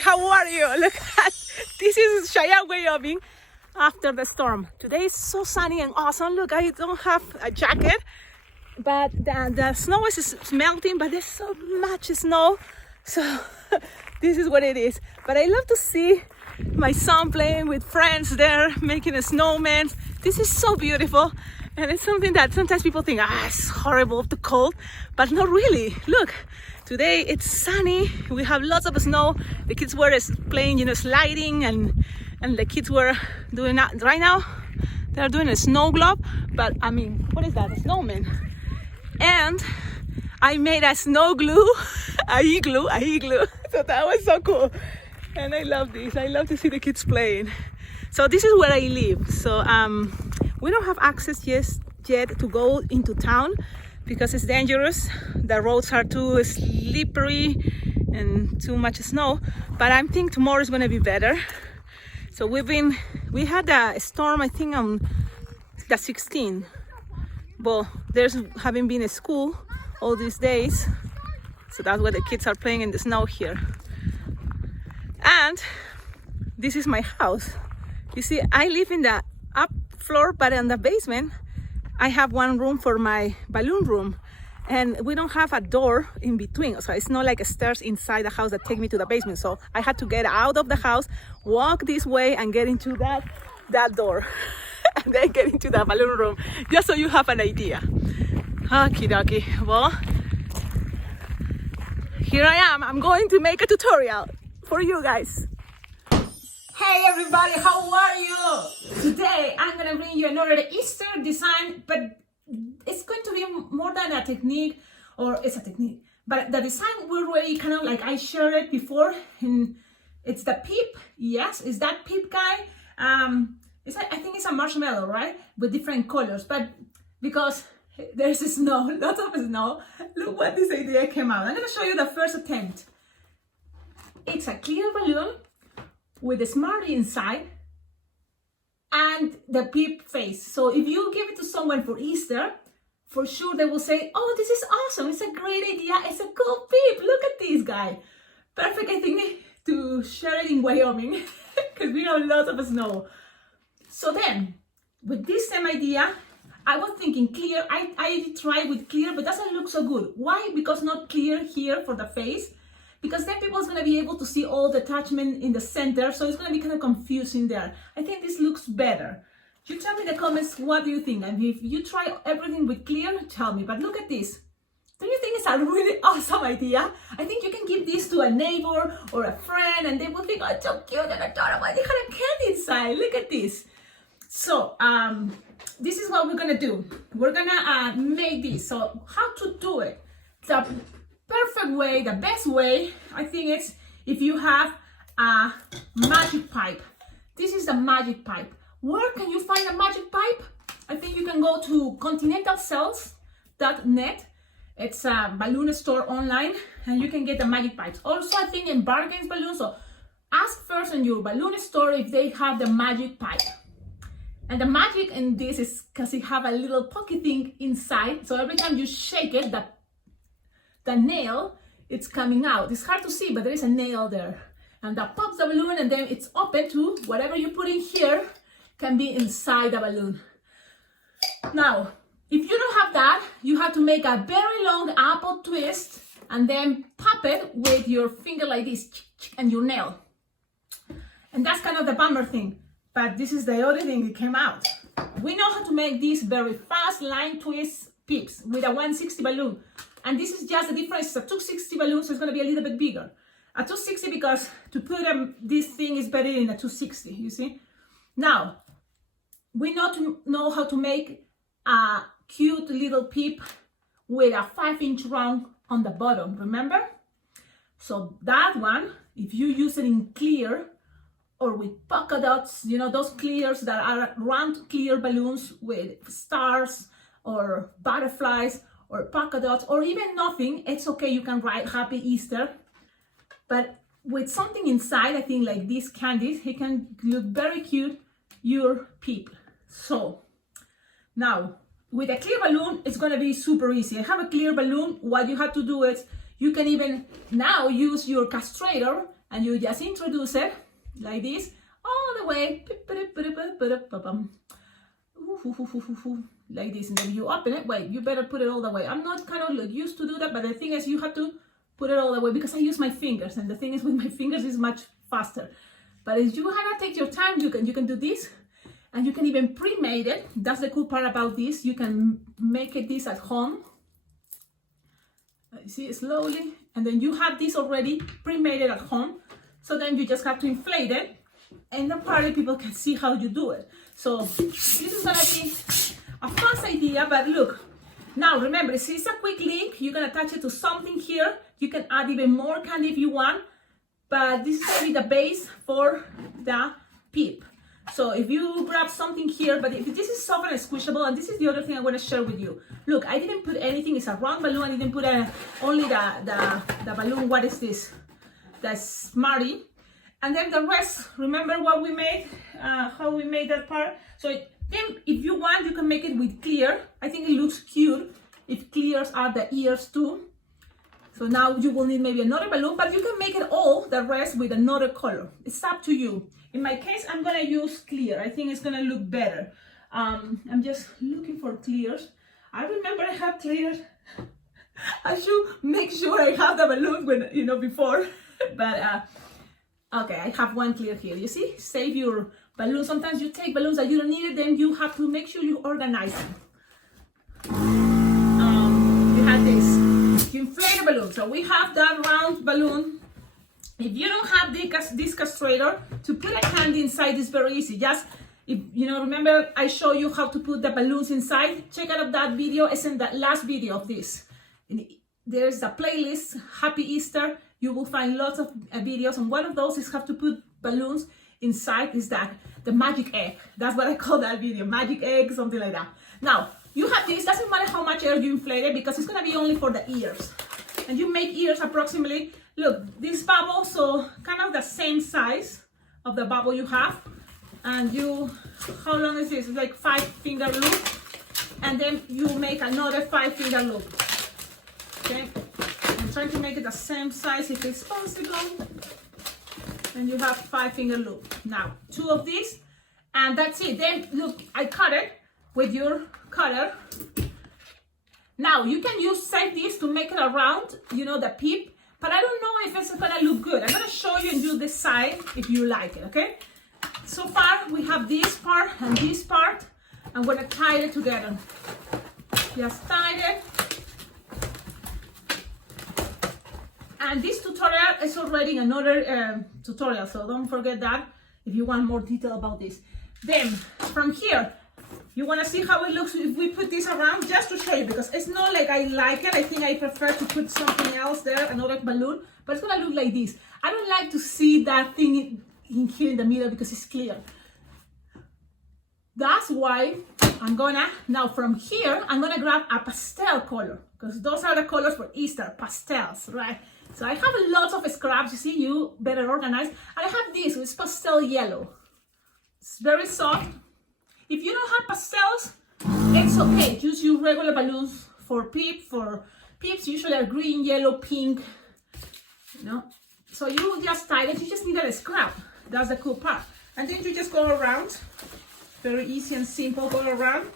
how are you? Look at this is Cheyenne, Wyoming after the storm. Today is so sunny and awesome. Look, I don't have a jacket, but the snow is melting, but there's so much snow. So this is what it is. But I love to see my son playing with friends there, making a snowman. This is so beautiful. And it's something that sometimes people think, it's horrible, too cold, but not really. Look, today it's sunny. We have lots of snow. The kids were playing, sliding, and the kids were doing that right now. They're doing a snow globe, but I mean, what is that? A snowman. And I made a snow glue, a igloo. So that was so cool. And I love this. I love to see the kids playing. So this is where I live. So we don't have access yet to go into town because it's dangerous. The roads are too slippery and too much snow. But I think tomorrow is going to be better. So we had a storm, I think on the 16th. But there's haven't been a school all these days. So that's why the kids are playing in the snow here. And this is my house. You see, I live in the up floor, but in the basement, I have one room for my balloon room. And we don't have a door in between. So it's not like a stairs inside the house that take me to the basement. So I had to get out of the house, walk this way and get into that door. And then get into the balloon room. Just so you have an idea. Okie dokie. Well, here I am. I'm going to make a tutorial for you guys. Hey everybody, how are you? Today I'm gonna bring you another Easter design, but it's going to be more than a technique, or it's a technique, but the design we're already kind of like I shared it before, and it's the peep. Yes, it's that peep guy. I think it's a marshmallow, right, with different colors, but because there's snow, lots of snow, look what this idea came out. I'm gonna show you the first attempt. It's a clear balloon with a Smartie inside and the peep face. So if you give it to someone for Easter, for sure they will say, oh, this is awesome, it's a great idea, it's a cool peep, look at this guy. Perfect, I think, to share it in Wyoming because we have lots of snow. So then, with this same idea, I was thinking clear. I tried with clear, but doesn't look so good. Why? Because not clear here for the face. Because then people's gonna be able to see all the attachment in the center, so it's gonna be kind of confusing there. I think this looks better. You tell me in the comments, what do you think? And if you try everything with clear, tell me. But look at this. Do you think it's a really awesome idea? I think you can give this to a neighbor or a friend, and they will think, oh, it's so cute and adorable. They have a candy inside. Look at this. So this is what we're gonna do. We're gonna make this. So how to do it? The perfect way, the best way, I think, it's if you have a magic pipe. This is the magic pipe. Where can you find a magic pipe? I think you can go to continentalcells.net. It's a balloon store online, and you can get the magic pipes. Also, I think in Bargains Balloons. So ask first in your balloon store if they have the magic pipe. And the magic in this is because it have a little pocket thing inside. So every time you shake it, the nail, it's coming out. It's hard to see, but there is a nail there. And that pops the balloon, and then it's open to whatever you put in here can be inside the balloon. Now, if you don't have that, you have to make a very long apple twist and then pop it with your finger like this and your nail. And that's kind of the bummer thing. But this is the other thing that came out. We know how to make these very fast line twist peeps with a 160 balloon. And this is just the difference. It's a 260 balloon, so it's going to be a little bit bigger. A 260 because to put this thing is better in a 260, you see? Now, we know how to make a cute little peep with a 5-inch round on the bottom, remember? So that one, if you use it in clear, or with polka dots, those clears that are round clear balloons with stars or butterflies or polka dots, or even nothing, it's okay, you can write Happy Easter. But with something inside, I think like these candies, it can look very cute, your peep. So now, with a clear balloon, it's gonna be super easy. I have a clear balloon. What you have to do is, you can even now use your castrator and you just introduce it like this all the way, like this, and then you open it. Wait, you better put it all the way. I'm not kind of used to do that, but the thing is you have to put it all the way because I use my fingers, and the thing is with my fingers is much faster. But if you wanna take your time, you can do this, and you can even pre-made it. That's the cool part about this. You can make it this at home. You see, slowly, and then you have this already pre-made it at home. So then you just have to inflate it, and the party people can see how you do it. So this is gonna be a fast idea, but look. Now remember, this is a quick link. You can attach it to something here. You can add even more candy if you want, but this is gonna be the base for the peep. So if you grab something here, but if this is soft and squishable, and this is the other thing I want to share with you. Look, I didn't put anything. It's a round balloon. I didn't put only the balloon. What is this? The Smarty. And then the rest, remember what we made, how we made that part? So then if you want, you can make it with clear. I think it looks cute if clears are the ears too. So now you will need maybe another balloon, but you can make it all, the rest, with another color. It's up to you. In my case, I'm gonna use clear. I think it's gonna look better. I'm just looking for clears. I remember I have clears. I should make sure I have the balloon when, before, but okay, I have one clear here. You see, save your balloon. Sometimes you take balloons that you don't need it, then you have to make sure you organize them. You have this. You inflate a balloon. So we have that round balloon. If you don't have this castrator, to put a candy inside is very easy. Just, remember I show you how to put the balloons inside? Check out that video. It's in the last video of this. There's a playlist, Happy Easter. You will find lots of videos, and one of those is how to put balloons inside. Is that the magic egg? That's what I call that video, magic egg, something like that. Now, you have this, doesn't matter how much air you inflate it, because it's gonna be only for the ears. And you make ears approximately, look, this bubble, so kind of the same size of the bubble you have. And how long is this? It's like 5-finger loop. And then you make another 5-finger loop. Okay? I'm trying to make it the same size if it's possible. And you have 5-finger loop. Now, 2 of these, and that's it. Then look, I cut it with your cutter. Now you can save this to make it around, the peep, but I don't know if it's gonna look good. I'm gonna show you and do this side if you like it, okay? So far we have this part and this part. I'm gonna tie it together. Just tie it. And this tutorial is already another tutorial, so don't forget that if you want more detail about this. Then from here, you want to see how it looks if we put this around, just to show you, because it's not like I like it. I think I prefer to put something else there, another balloon, but it's gonna look like this. I don't like to see that thing in here in the middle because it's clear. That's why now from here, I'm gonna grab a pastel color, because those are the colors for Easter, pastels, right? So I have lots of scraps, you see, you better organize. And I have this, it's pastel yellow. It's very soft. If you don't have pastels, it's okay. Just use regular balloons for peeps usually are green, yellow, pink, So you just tie it, you just need a scrap. That's the cool part. And then you just go around, very easy and simple, go around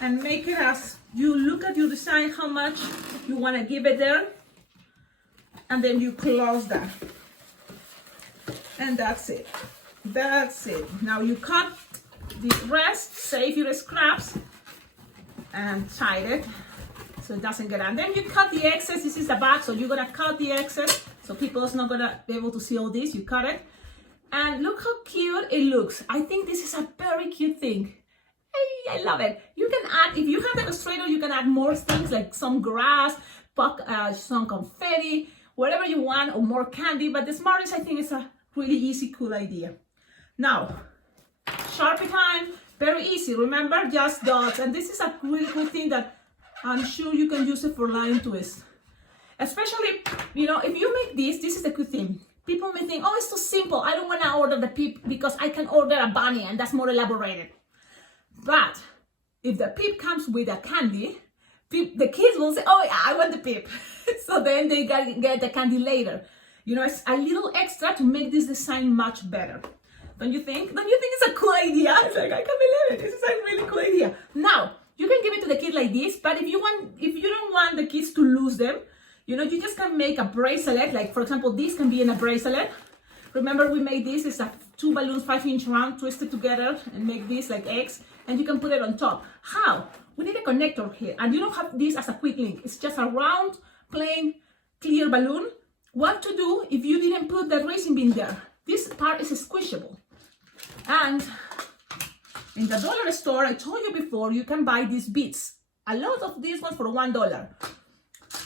and make it as you look at your design, how much you want to give it there. And then you close that. And that's it. That's it. Now you cut the rest, save your scraps, and tie it so it doesn't get out. And then you cut the excess. This is the back, so you're gonna cut the excess so people's not gonna be able to see all this. You cut it, and look how cute it looks. I think this is a very cute thing. Hey, I love it. You can add, if you have the illustrator, you can add more things like some grass, some confetti, whatever you want, or more candy. But the Smarties, I think, is a really easy, cool idea. Now, Sharpie time, very easy. Remember, just dots. And this is a really cool thing that I'm sure you can use it for line twist. Especially, if you make this is a good thing. People may think, oh, it's too simple. I don't want to order the peep because I can order a bunny and that's more elaborated. But if the peep comes with a candy, the kids will say, oh, yeah, I want the peep. So then they get the candy later. You know, it's a little extra to make this design much better. Don't you think? Don't you think it's a cool idea? It's like, I can't believe it. This is a really cool idea. Now, you can give it to the kid like this, but if you don't want the kids to lose them, you know, you just can make a bracelet. Like, for example, this can be in a bracelet. Remember, we made this. It's a 2 balloons, 5-inch round, twisted together and make this like eggs. And you can put it on top. How? We need a connector here. And you don't have this as a quick link. It's just a round, plain, clear balloon. What to do if you didn't put the racing bean there? This part is squishable. And in the dollar store, I told you before, you can buy these beads. A lot of these ones for $1.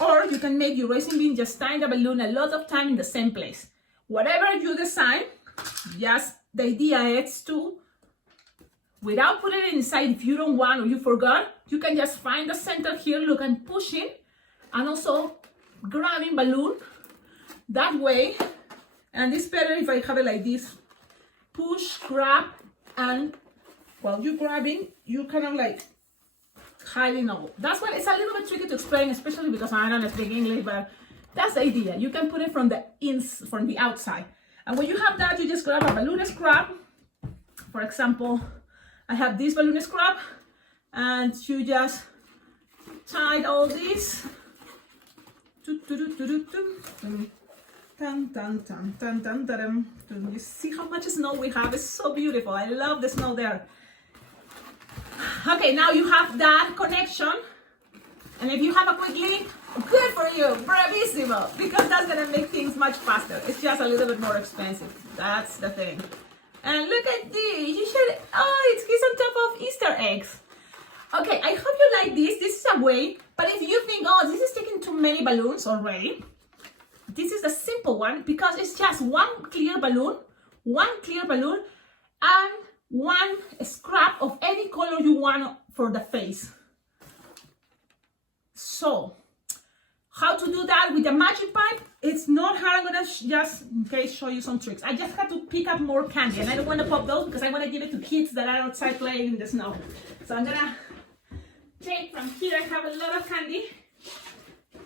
Or you can make your racing bean, just tie the balloon a lot of time in the same place. Whatever you design, just the idea is to, without putting it inside, if you don't want or you forgot, you can just find the center here, look, and pushing, and also grabbing balloon that way. And it's better if I have it like this. Push, grab, and while you're grabbing, you kind of like hiding all. That's why it's a little bit tricky to explain, especially because I don't speak English, but that's the idea. You can put it from the outside. And when you have that, you just grab a balloon scrap. For example, I have this balloon scrap, and you just tie all these. You see how much snow we have? It's so beautiful. I love the snow there. Okay, now you have that connection. And if you have a quick link, good for you, bravissimo, because that's gonna make things much faster. It's just a little bit more expensive. That's the thing. And look at this. You should, oh, it's on top of Easter eggs. Okay, I hope you like this. This is a way, but if you think, oh, this is taking too many balloons already, this is a simple one because it's just one clear balloon, and one scrap of any color you want for the face. So, how to do that with the magic pipe? It's not hard. I'm gonna just, okay, show you some tricks. I just have to pick up more candy, and I don't want to pop those because I want to give it to kids that are outside playing in the snow. So I'm gonna take from here. I have a lot of candy.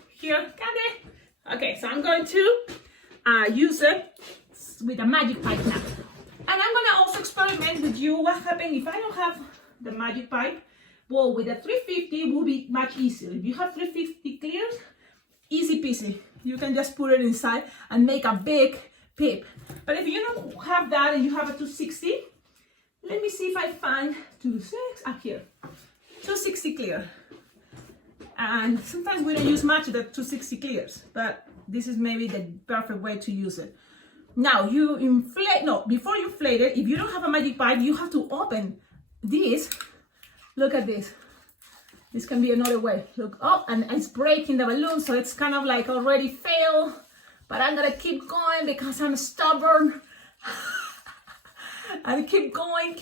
Here, candy. Okay, so I'm going to use it with a magic pipe now. And I'm gonna also experiment with you what happens if I don't have the magic pipe. Well, with the 350 it will be much easier. If you have 350 clear, easy peasy. You can just put it inside and make a big peep. But if you don't have that and you have a 260, let me see if I find 26 up here. 260 clear. And sometimes we don't use much of the 260 clears, but this is maybe the perfect way to use it. Now you inflate, no, before you inflate it, if you don't have a magic pipe, you have to open this. Look at this. This can be another way. Look, oh, and it's breaking the balloon, so it's kind of like already failed, but I'm gonna keep going because I'm stubborn. And keep going.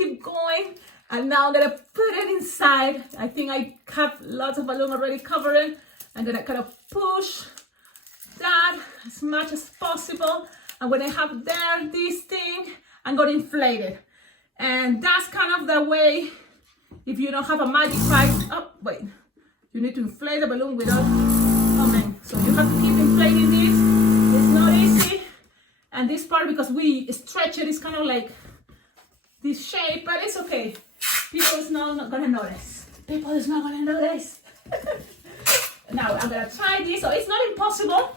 And now I'm gonna put it inside. I think I have lots of balloon already covering. I'm gonna kind of push that as much as possible. And when I have there this thing, I'm gonna inflate it. And that's kind of the way, if you don't have a magic pipe, oh, wait. You need to inflate the balloon without coming. So you have to keep inflating this. It's not easy. And this part, because we stretch it, is kind of like this shape, but it's okay. People is not gonna notice. People is not gonna notice. Now I'm gonna try this. So it's not impossible,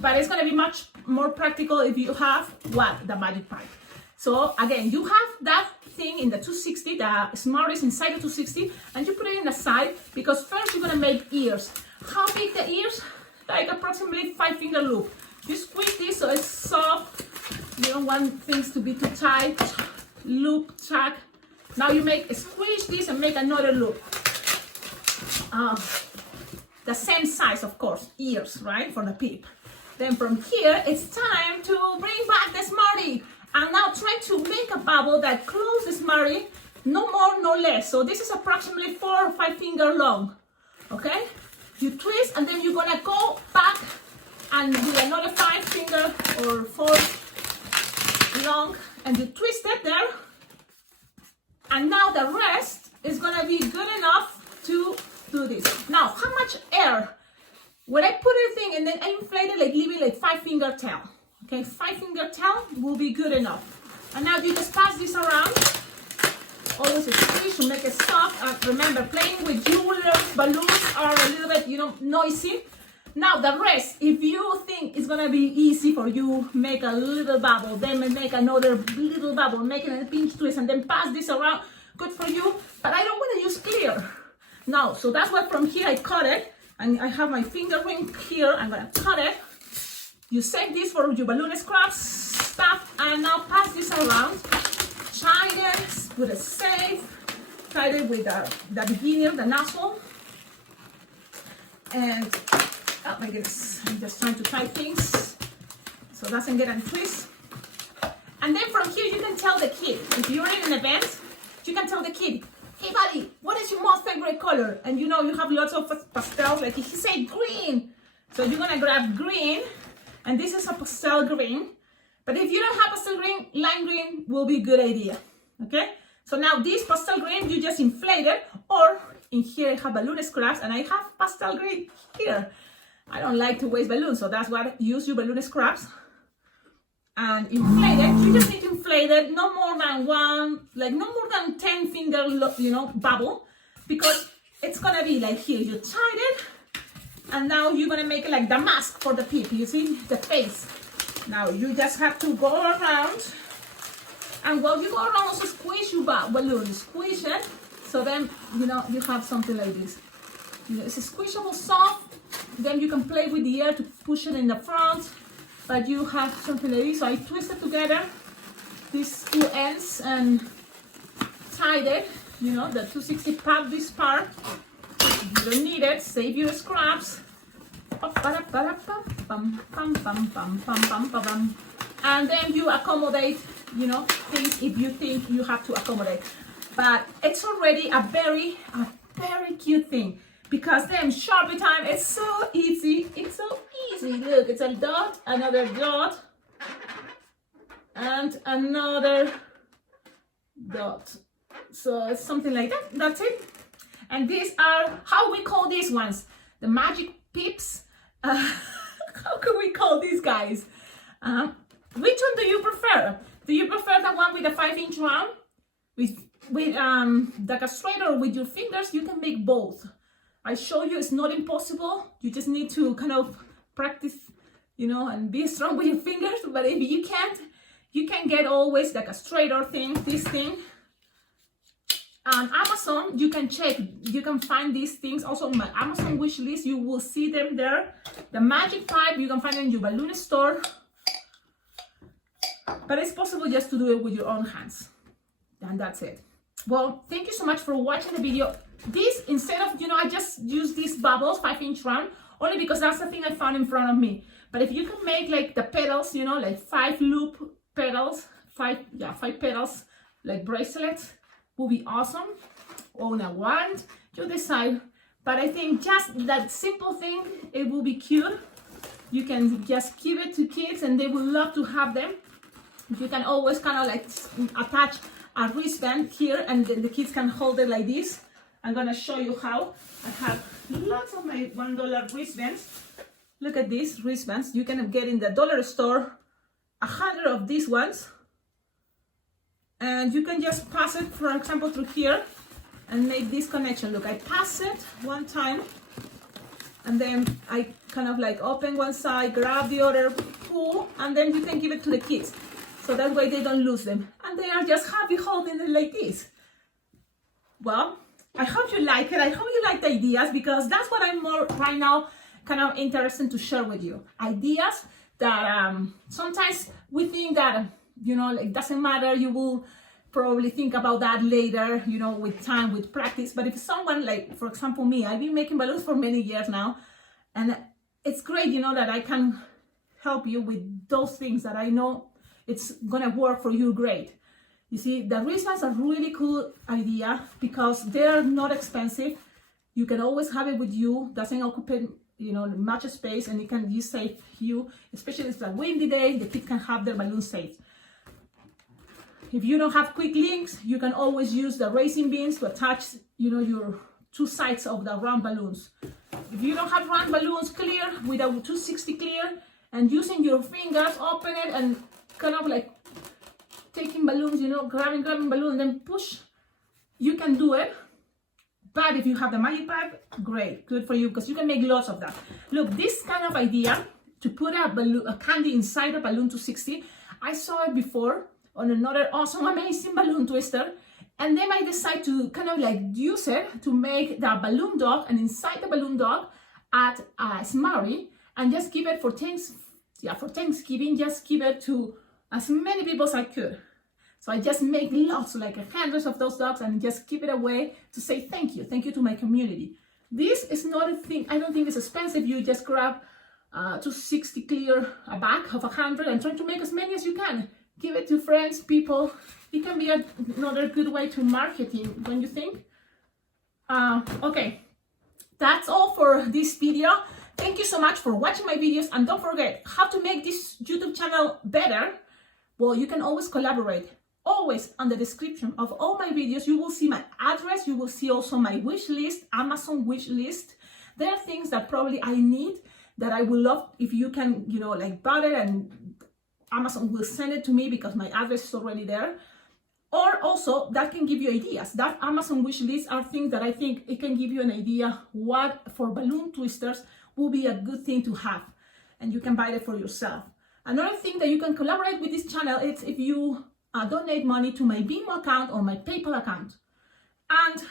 but it's gonna be much more practical if you have what? The magic pipe. So again, you have that thing in the 260, the Smarties inside the 260, and you put it in the side because first you're gonna make ears. How big the ears? Like approximately 5-finger loop. You squeeze this so it's soft. You don't want things to be too tight. Loop, track. Now you squeeze this and make another loop. The same size, of course, ears, right, for the peep. Then from here, it's time to bring back the Smartie. And now try to make a bubble that closes the Smartie, no more, no less. So this is approximately 4 or 5 finger long, okay? You twist and then you're gonna go back and do another 5 finger or 4 long, and you twist it there. And now the rest is gonna be good enough to do this. Now, how much air when I put everything and then I inflate it, like leaving like 5-finger tail. Okay, 5-finger tail will be good enough. And now you just pass this around. Always squish to make it soft. And remember, playing with jeweler balloons are a little bit, noisy. Now the rest, if you think it's gonna be easy for you, make a little bubble, then make another little bubble, making a pinch twist, and then pass this around. Good for you. But I don't want to use clear. No, so that's why from here I cut it, and I have my finger ring here. I'm gonna cut it. You save this for your balloon scraps stuff, and now pass this around. Cheyenne, put it safe. Tie it with the beginning, the nozzle. And oh my goodness, I'm just trying to tie things so it doesn't get untwist. And then from here you can tell the kid, if you're in an event, you can tell the kid, hey buddy, what is your most favorite color? And you have lots of pastels, like if he say green, so you're gonna grab green, and this is a pastel green. But if you don't have pastel green, lime green will be a good idea, okay? So now this pastel green, you just inflate it, or in here I have balloon scraps, and I have pastel green here. I don't like to waste balloons, so that's why use your balloon scraps. And inflate it. You just need to inflate it no more than no more than 10-finger, bubble, because it's gonna be like here. You tied it, and now you're gonna make it like the mask for the peep. You see the face. Now you just have to go around, and while you go around, also squish your balloon. Squish it, so then you have something like this. It's a squishable soft. Then you can play with the air to push it in the front. But you have something like this. So I twisted together these two ends and tied it. The 260 pad this part. You don't need it. Save your scraps. And then you accommodate, things if you think you have to accommodate. But it's already a very cute thing. Because then Sharpie time, it's so easy. It's so easy. Look, it's a dot, another dot, and another dot. So it's something like that. That's it. And these are, how we call these ones? The magic peeps. How can we call these guys? Which one do you prefer? Do you prefer the one with the 5-inch round? With the castrator or with your fingers? You can make both. I show you it's not impossible. You just need to kind of practice, and be strong with your fingers. But if you can't, you can get always like a straighter thing, this thing. On Amazon, you can check, you can find these things. Also, on my Amazon wish list, you will see them there. The magic pipe, you can find it in your balloon store. But it's possible just to do it with your own hands. And that's it. Well, thank you so much for watching the video. This, instead of, I just use these bubbles, 5-inch round, only because that's the thing I found in front of me. But if you can make like the petals, like 5 loop petals, 5 petals, like bracelets, will be awesome. On a wand, you decide. But I think just that simple thing, it will be cute. You can just give it to kids and they will love to have them. You can always kind of like attach a wristband here, and then the kids can hold it like this. I'm gonna show you how. I have lots of my $1 wristbands. Look at these wristbands. You can get in the dollar store 100 of these ones, and you can just pass it, for example, through here and make this connection. Look, I pass it one time, and then I kind of like open one side, grab the other, pull, and then you can give it to the kids. So that way they don't lose them. And they are just happy holding it like this. Well, I hope you like it. I hope you like the ideas, because that's what I'm more right now kind of interested to share with you. Ideas that sometimes we think that, like doesn't matter. You will probably think about that later, with time, with practice. But if someone like, for example, me, I've been making balloons for many years now. And it's great, that I can help you with those things that I know it's gonna work for you great. You see, the wristbands are really cool idea because they're not expensive. You can always have it with you, doesn't occupy, much space, and it can be safe you, especially if it's a windy day, the kids can have their balloon safe. If you don't have quick links, you can always use the racing beans to attach, your 2 sides of the round balloons. if you don't have round balloons clear with a 260 clear and using your fingers, open it and kind of like taking balloons, you know, grabbing balloon, then push, you can do it. But if you have the magic bag, great, good for you, because you can make lots of that. Look, this kind of idea to put a candy inside a balloon 260, I saw it before on another awesome, amazing balloon twister. And then I decided to kind of like use it to make the balloon dog, and inside the balloon dog add a Smurry and just give it for Thanksgiving, just give it to as many people as I could. So I just make lots, like hundreds of those dogs, and just give it away to say thank you to my community. This is not a thing, I don't think it's expensive. You just grab 260 clear, a bag of 100 and try to make as many as you can. Give it to friends, people. It can be another good way to marketing, don't you think? Okay, that's all for this video. Thank you so much for watching my videos, and don't forget how to make this YouTube channel better. Well, you can always collaborate. Always on the description of all my videos, you will see my address. You will see also my wish list, Amazon wish list. There are things that probably I need that I would love if you can, you know, like buy it and Amazon will send it to me because my address is already there. Or also that can give you ideas. That Amazon wish list are things that I think it can give you an idea what for balloon twisters will be a good thing to have, and you can buy it for yourself. Another thing that you can collaborate with this channel is if you donate money to my Venmo account or my PayPal account. And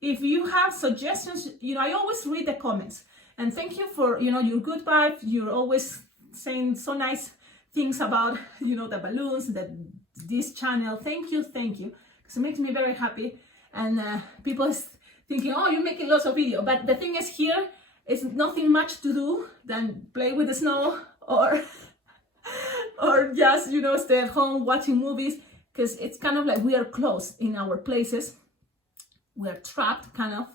if you have suggestions, you know, I always read the comments, and thank you for, you know, your good vibes. You're always saying so nice things about, you know, the balloons, this channel. Thank you, because it makes me very happy. And people is thinking, oh, you're making lots of videos, but the thing is, here is nothing much to do than play with the snow or just, you know, stay at home watching movies, because it's kind of like we are closed in our places. We're trapped kind of,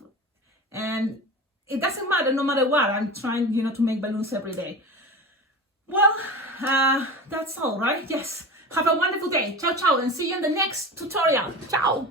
and it doesn't matter, no matter what. I'm trying, you know, to make balloons every day. Well, that's all, right? Yes. Have a wonderful day. Ciao, ciao, and see you in the next tutorial. Ciao.